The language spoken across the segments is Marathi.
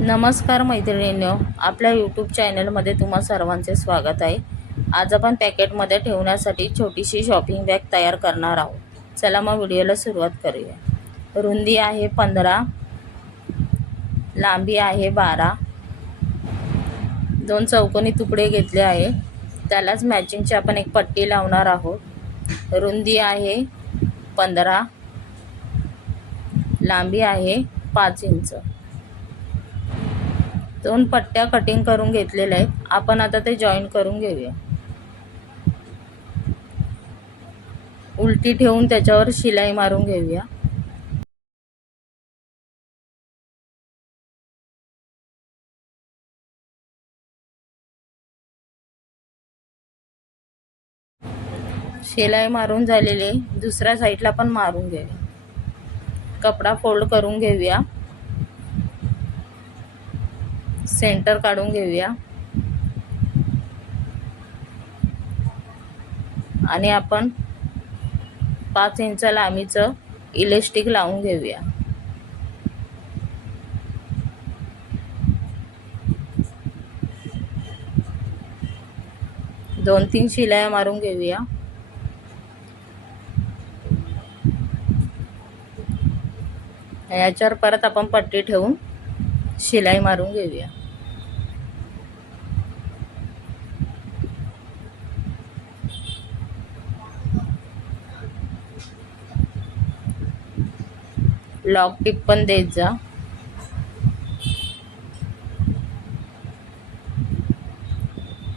नमस्कार मैत्रिणींनो, आपल्या यूट्यूब चॅनलमध्ये तुम्हा सर्वांचे स्वागत आहे। आज आपण पॅकेटमध्ये ठेवण्यासाठी छोटीशी शॉपिंग बॅग तयार करणार आहोत। चला मग व्हिडिओला सुरुवात करूया। रुंदी आहे 15, लांबी आहे 12। दोन चौकोनी तुकडे घेतले आहे, त्यालाच मॅचिंगची आपण एक पट्टी लावणार आहोत। रुंदी आहे 15, लांबी आहे 5 इंच। दोन पट्ट्या कटिंग करून घेतलेल्या आहेत, आपण आता ते जॉईन करून घेऊया। उलटी ठेवून त्याच्यावर शिलाई मारून घेऊया। शिलाई मारून झालेले दुसऱ्या साईडला पण मारून घेऊया। कपडा फोल्ड करून घेऊया, सेंटर काढून घेऊया आणि आपण 5 इंच लांबीचं इलास्टिक लावून घेऊया। दोन तीन शिलाया मारून घेऊया। याच्यावर परत आपण पट्टी ठेवून शिलाई मारून घेऊया। लॉक टिप पण देत जा।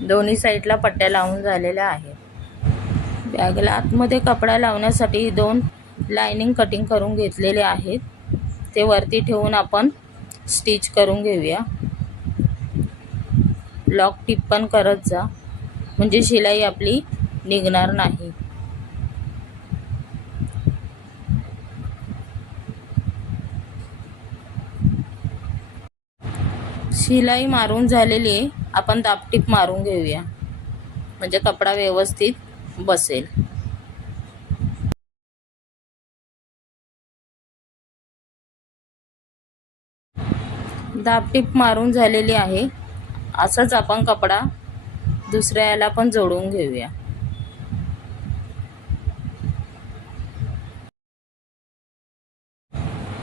दोन्ही साईडला पट्ट्या लावून झालेल्या आहेत। बॅगला आतमध्ये कपडा लावण्यासाठी दोन लाइनिंग कटिंग करून घेतलेले आहेत, ते वरती ठेवून आपण स्टिच करून घेऊया। लॉक टिप पण करत जा, म्हणजे शिलाई आपली निघणार नाही। शिलाई मारून झालेली आहे, आपण दाबटीप मारून घेऊया, म्हणजे कपडा व्यवस्थित बसेल। दाबटीप मारून झालेली आहे, असंच आपण कपडा दुसऱ्या याला पण जोडून घेऊया।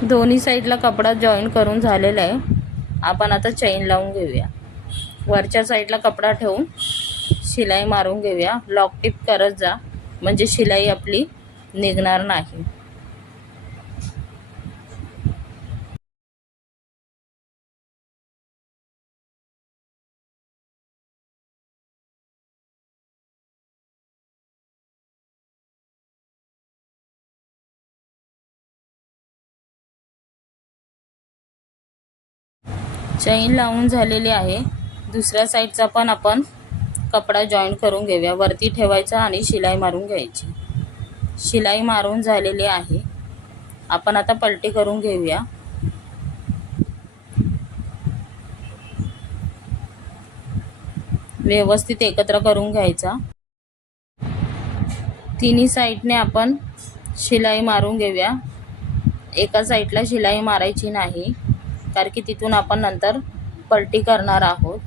दोन्ही साईडला कपडा जॉईन करून झालेला आहे, आपण आता चेन लावून घेऊया। वरच्या साईडला कपडा ठेवून शिलाई मारून घेऊया। लॉक टिप करत जा, म्हणजे शिलाई आपली निघणार नाही। चेन लावून झालेली आहे, दुसऱ्या साईडचा पण आपण कपडा जॉईन करून घेऊया। वरती ठेवायचा आणि शिलाई मारून घ्यायची। शिलाई मारून झालेली आहे, आपण आता पलटी करून घेऊया। व्यवस्थित एकत्र करून घ्यायचा। तिन्ही साईडने आपण शिलाई मारून घेऊया। एका साईडला शिलाई मारायची नाही, कारण की तिथून आपण नंतर पलटी करणार आहोत।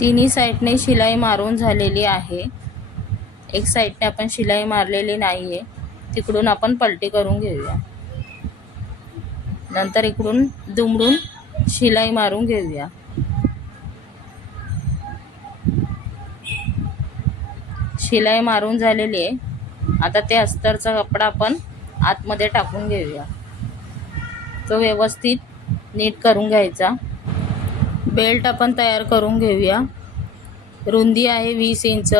तिन्ही साईडने शिलाई मारून झालेली आहे। एक साईडने आपण शिलाई मारलेली नाहीये, तिकडून आपण पलटी करून घेऊया। नंतर इकडून दुमडून शिलाई मारून घेऊया. शिलाई मारून झालेली आहे. आता ते अस्तरचा कपडा आपण आतमध्ये टाकून घेऊया. तो व्यवस्थित नीट करून घ्यायचा. बेल्ट आपण तयार करून घेऊया. रुंदी आहे 20 इंच,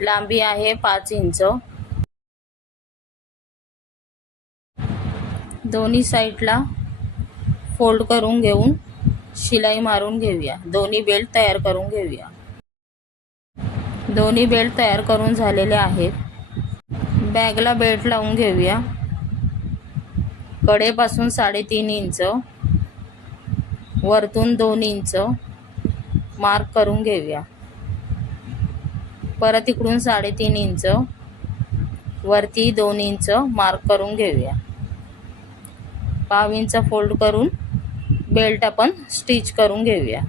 लांबी आहे 5 इंच. दोन्ही साईडला फोल्ड करून घेऊन शिलाई मारून घेऊया. दोन्ही बेल्ट तयार करून घेऊया. दोन्ही बेल्ट तयार करून झालेले आहेत. बॅगला बेल्ट लावून घेऊया. कडेपासून 3.5 इंच, वरतून 2 इंच मार्क करून घेऊया. परत इकडून 3.5 इंच, वरती 2 इंच मार्क करून घेऊया. पाव इंच फोल्ड करून बेल्ट आपण स्टिच करून घेऊया.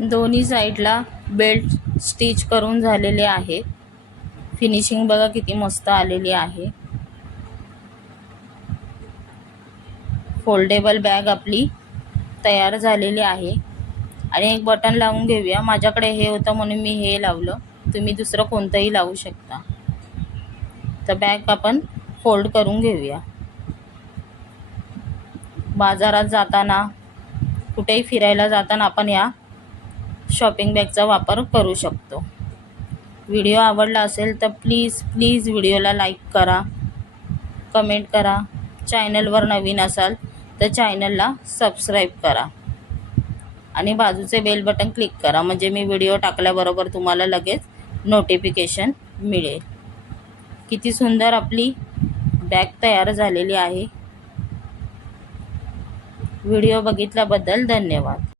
दोन्ही साईडला बेल्ट स्टिच करून झालेले आहे. फिनिशिंग बघा किती मस्त आलेली आहे. फोल्डेबल बॅग आपली तयार झालेली आहे. आणि एक बटन लावून घेऊया. माझ्याकडे हे होतं म्हणून मी हे लावलं. तुम्ही दुसरं कोणतंही लावू शकता. तर बॅग आपण फोल्ड करून घेऊया. बाजारात जाताना, कुठेही फिरायला जाताना आपण या शॉपिंग बॅगचा वापर करू शकतो. व्हिडिओ आवडला असेल तर प्लीज व्हिडिओला लाईक करा, कमेंट करा. चॅनलवर नवीन असाल तर चॅनलला सबस्क्राईब करा आणि बाजूचे बेल बटन क्लिक करा, म्हणजे मी व्हिडिओ टाकल्याबरोबर तुम्हाला लगेच नोटिफिकेशन मिळेल. किती सुंदर आपली बॅग तयार झालेली आहे. व्हिडिओ बघितल्याबद्दल धन्यवाद.